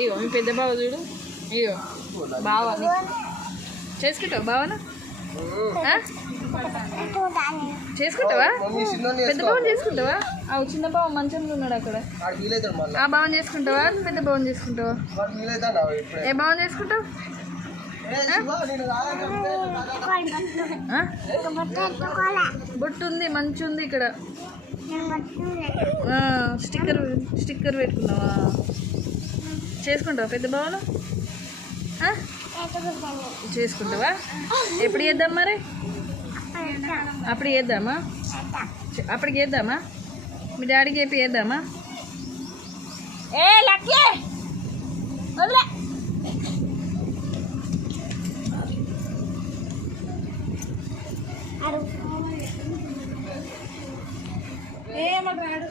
ఇగో మీ పెద్ద బావ చూడు. ఇగో బావ చేసుకుంటావా బావనా? చేసుకుంటావా? పెద్ద బావని చేసుకుంటావా? చిన్న బావ మంచంలో ఉన్నాడు అక్కడ. ఆ బావని చేసుకుంటావా? పెద్ద బావని చేసుకుంటావా? ఏ బావని చేసుకుంటావు? బొట్టు ఉంది, మంచి ఉంది ఇక్కడ. స్టిక్కర్ పెట్టుకున్నావా? చేసుకుంటావా పెద్ద బావను? చేసుకుంటావా? ఎప్పుడు చేద్దాం మరి? అప్పుడు చేద్దామా? అప్పటికి చేద్దామా? మీ డాడీకి చెప్పి చేద్దామా? లక్కే వదిలే. ఏమన్నాడు?